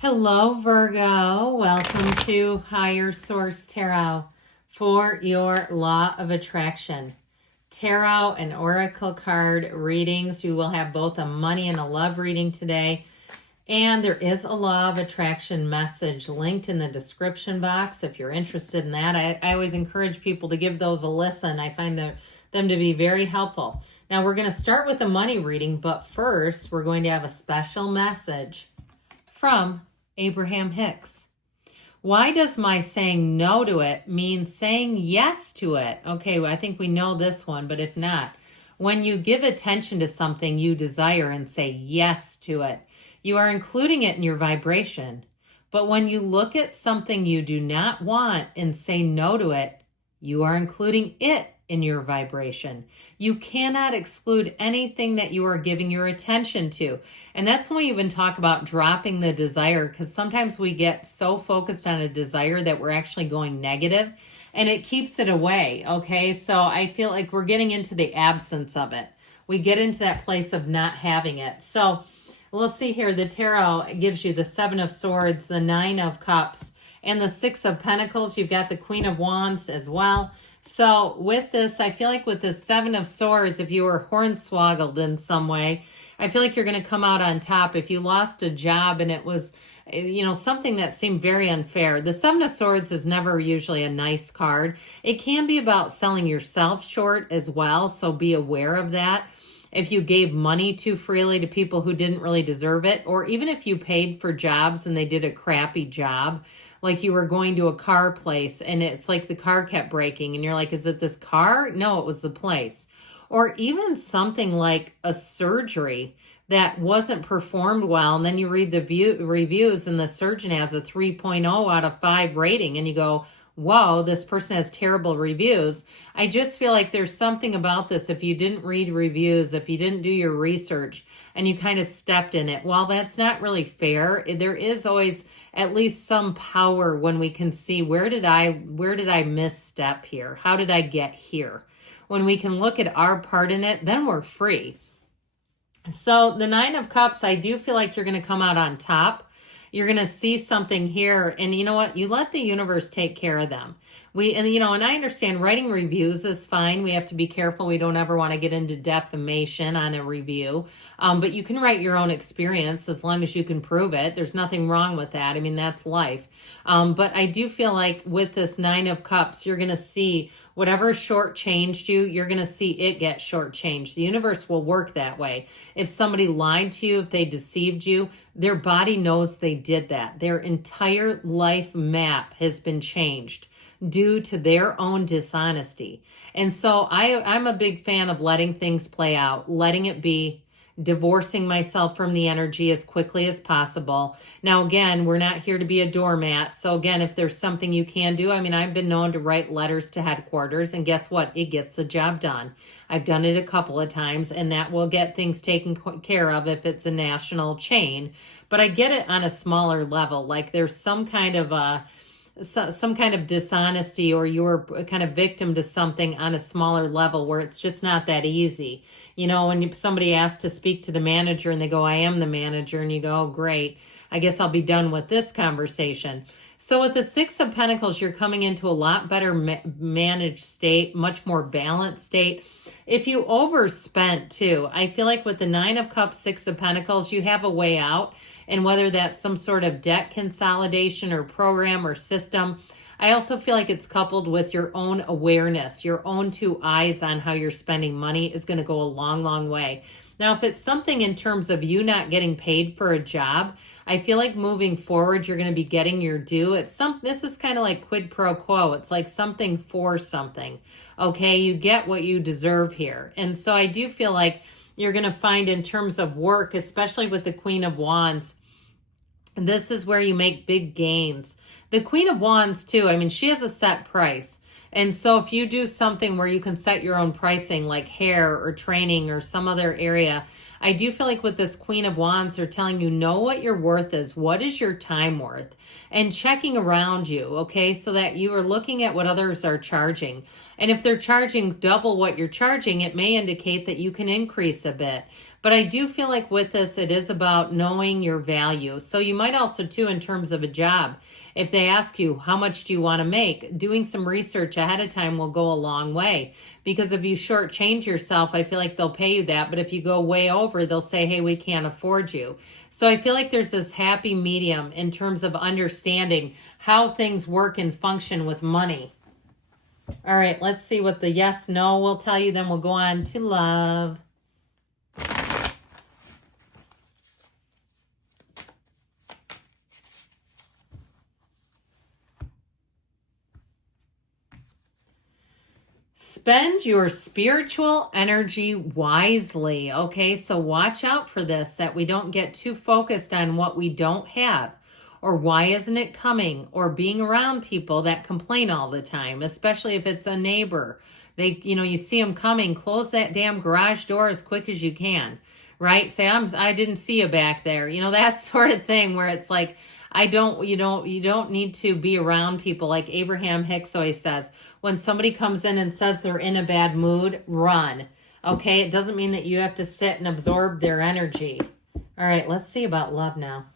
Hello, Virgo. Welcome to Higher Source Tarot for your Law of Attraction. Tarot and Oracle card readings. You will have both a money and a love reading today. And there is a Law of Attraction message linked in the description box if you're interested in that. I always encourage people to give those a listen. I find them to be very helpful. Now, we're going to start with a money reading, but first, we're going to have a special message from Abraham Hicks. Why does my saying no to it mean saying yes to it? Okay, well, I think we know this one, but if not, when you give attention to something you desire and say yes to it, you are including it in your vibration. But when you look at something you do not want and say no to it, you are including it in your vibration. You cannot exclude anything that you are giving your attention to. And that's when we even talk about dropping the desire, because sometimes we get so focused on a desire that we're actually going negative and it keeps it away. Okay, so I feel like we're getting into the absence of it. We get into that place of not having it. So we'll see here. The tarot gives you the Seven of Swords, the Nine of Cups, and the Six of Pentacles. You've got the Queen of Wands as well. So with this, I feel like with the Seven of Swords, if you were hornswoggled in some way, I feel like you're going to come out on top. If you lost a job and it was, something that seemed very unfair. The Seven of Swords is never usually a nice card. It can be about selling yourself short as well, so be aware of that. If you gave money too freely to people who didn't really deserve it, or even if you paid for jobs and they did a crappy job, like you were going to a car place and it's like the car kept breaking and you're like, is it this car? No, it was the place. Or even something like a surgery that wasn't performed well, and then you read the reviews and the surgeon has a 3.0 out of 5 rating and you go, whoa, this person has terrible reviews. I just feel like there's something about this. If you didn't read reviews, if you didn't do your research and you kind of stepped in it, while that's not really fair, there is always at least some power when we can see where did I misstep here? How did I get here? When we can look at our part in it, then we're free. So the Nine of Cups, I do feel like you're going to come out on top. You're going to see something here, and you know what? You let the universe take care of them. And I understand writing reviews is fine. We have to be careful. We don't ever want to get into defamation on a review. But you can write your own experience as long as you can prove it. There's nothing wrong with that. I mean, that's life. But I do feel like with this Nine of Cups, you're going to see whatever shortchanged you, you're going to see it get shortchanged. The universe will work that way. If somebody lied to you, if they deceived you, their body knows they did that. Their entire life map has been changed due to their own dishonesty. And so I'm a big fan of letting things play out, letting it be, divorcing myself from the energy as quickly as possible. Now, again, we're not here to be a doormat. So again, if there's something you can do, I mean, I've been known to write letters to headquarters, and guess what? It gets the job done. I've done it a couple of times, and that will get things taken care of if it's a national chain. But I get it on a smaller level. Like there's some kind of dishonesty, or you're kind of victim to something on a smaller level where it's just not that easy. When somebody asks to speak to the manager and they go, I am the manager, and you go, oh, great, I guess I'll be done with this conversation. So with the Six of Pentacles, you're coming into a lot better managed state, much more balanced state. If you overspent too, I feel like with the Nine of Cups, Six of Pentacles, you have a way out. And whether that's some sort of debt consolidation or program or system, I also feel like it's coupled with your own awareness, your own 2 eyes on how you're spending money is going to go a long, long way. Now, if it's something in terms of you not getting paid for a job, I feel like moving forward, you're going to be getting your due. This is kind of like quid pro quo. It's like something for something. Okay, you get what you deserve here. And so I do feel like you're going to find in terms of work, especially with the Queen of Wands, this is where you make big gains. The Queen of Wands too, I mean, she has a set price. And so if you do something where you can set your own pricing, like hair or training or some other area, I do feel like with this Queen of Wands, they're telling you, know what your worth is. What is your time worth? And checking around you, okay, so that you are looking at what others are charging. And if they're charging double what you're charging, it may indicate that you can increase a bit. But I do feel like with this, it is about knowing your value. So you might also, too, in terms of a job, if they ask you, how much do you want to make? Doing some research ahead of time will go a long way. Because if you shortchange yourself, I feel like they'll pay you that. But if you go way over, they'll say, hey, we can't afford you. So I feel like there's this happy medium in terms of understanding how things work and function with money. All right, let's see what the yes, no will tell you. Then we'll go on to love. Spend your spiritual energy wisely. Okay, so watch out for this, that we don't get too focused on what we don't have, or why isn't it coming, or being around people that complain all the time, especially if it's a neighbor. They, you see them coming, close that damn garage door as quick as you can, right? Say, I didn't see you back there. That sort of thing where it's like, you don't need to be around people. Like Abraham Hicks always says, when somebody comes in and says they're in a bad mood, run. Okay, it doesn't mean that you have to sit and absorb their energy. All right, let's see about love now.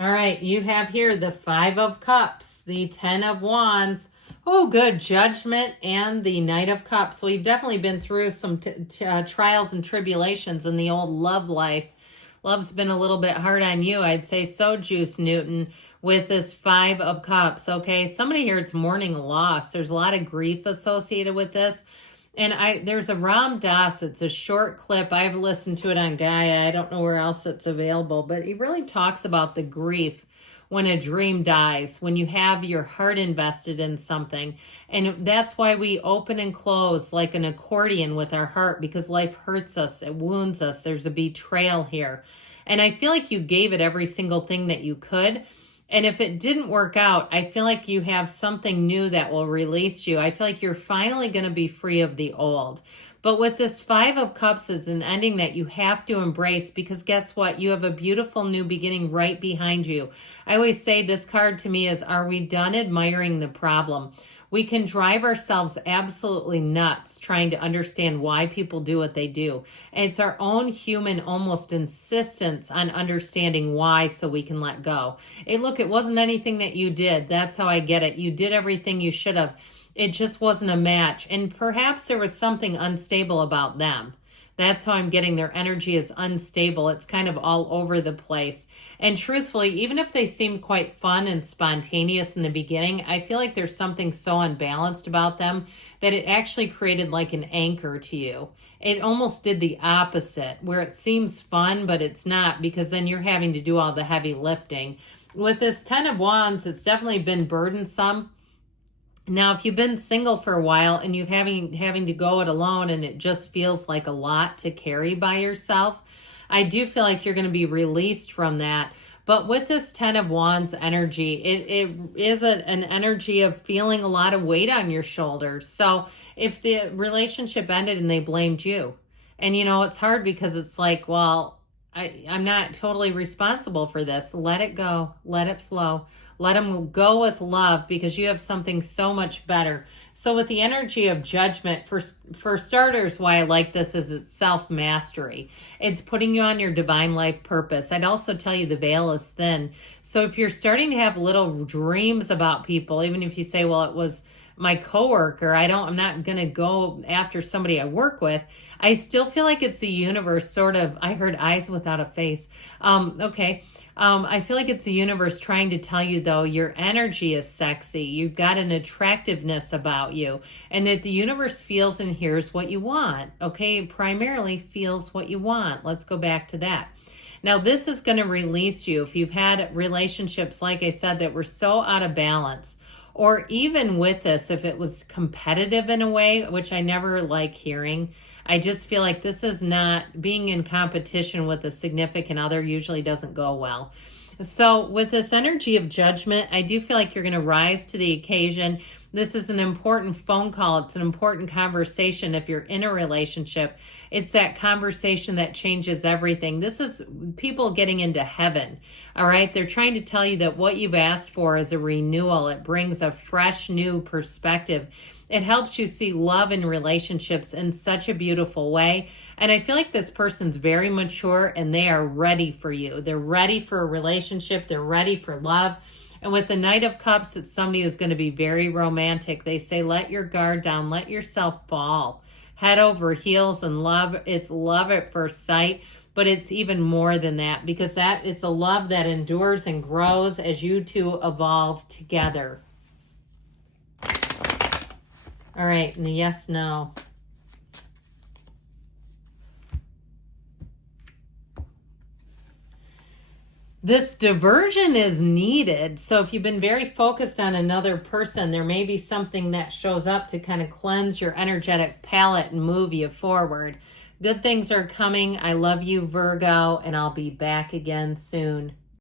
All right, you have here the 5 of Cups, the 10 of Wands. Oh, good. Judgment and the Knight of Cups. So we've definitely been through some trials and tribulations in the old love life. Love's been a little bit hard on you. I'd say so, Juice Newton, with this 5 of Cups. Okay, somebody here, it's mourning a loss. There's a lot of grief associated with this. And there's a Ram Dass. It's a short clip. I've listened to it on Gaia. I don't know where else it's available, but he really talks about the grief when a dream dies, when you have your heart invested in something. And that's why we open and close like an accordion with our heart, because life hurts us. It wounds us. There's a betrayal here. And I feel like you gave it every single thing that you could. And if it didn't work out, I feel like you have something new that will release you. I feel like you're finally going to be free of the old. But with this 5 of Cups, it's an ending that you have to embrace, because guess what? You have a beautiful new beginning right behind you. I always say this card to me is, are we done admiring the problem? We can drive ourselves absolutely nuts trying to understand why people do what they do. And it's our own human almost insistence on understanding why, so we can let go. Hey, look, it wasn't anything that you did. That's how I get it. You did everything you should have. It just wasn't a match. And perhaps there was something unstable about them. That's how I'm getting their energy is unstable. It's kind of all over the place. And truthfully, even if they seem quite fun and spontaneous in the beginning, I feel like there's something so unbalanced about them that it actually created like an anchor to you. It almost did the opposite, where it seems fun, but it's not, because then you're having to do all the heavy lifting. With this 10 of Wands, it's definitely been burdensome. Now, if you've been single for a while and you're having to go it alone and it just feels like a lot to carry by yourself, I do feel like you're going to be released from that. But with this 10 of Wands energy, it is an energy of feeling a lot of weight on your shoulders. So if the relationship ended and they blamed you, and it's hard because it's like, well, I'm not totally responsible for this. Let it go. Let it flow. Let them go with love, because you have something so much better. So with the energy of Judgment, for starters, why I like this is it's self-mastery. It's putting you on your divine life purpose. I'd also tell you the veil is thin. So if you're starting to have little dreams about people, even if you say, well, it was my coworker, I'm not going to go after somebody I work with, I still feel like it's the universe sort of, I heard eyes without a face. I feel like it's the universe trying to tell you, though, your energy is sexy. You've got an attractiveness about you, and that the universe feels and hears what you want. Okay, primarily feels what you want. Let's go back to that. Now, this is going to release you if you've had relationships, like I said, that were so out of balance. Or even with this, if it was competitive in a way, which I never like hearing. I just feel like this is not, being in competition with a significant other usually doesn't go well. So with this energy of Judgment, I do feel like you're going to rise to the occasion. This is an important phone call. It's an important conversation. If you're in a relationship, it's that conversation that changes everything. This is people getting into heaven. All right. They're trying to tell you that what you've asked for is a renewal. It brings a fresh, new perspective. It helps you see love in relationships in such a beautiful way. And I feel like this person's very mature and they are ready for you. They're ready for a relationship. They're ready for love. And with the Knight of Cups, it's somebody who's going to be very romantic. They say, let your guard down, let yourself fall. Head over heels in love. It's love at first sight, but it's even more than that, because that it's a love that endures and grows as you two evolve together. All right, and the yes, no. This diversion is needed. So if you've been very focused on another person, there may be something that shows up to kind of cleanse your energetic palette and move you forward. Good things are coming. I love you, Virgo, and I'll be back again soon.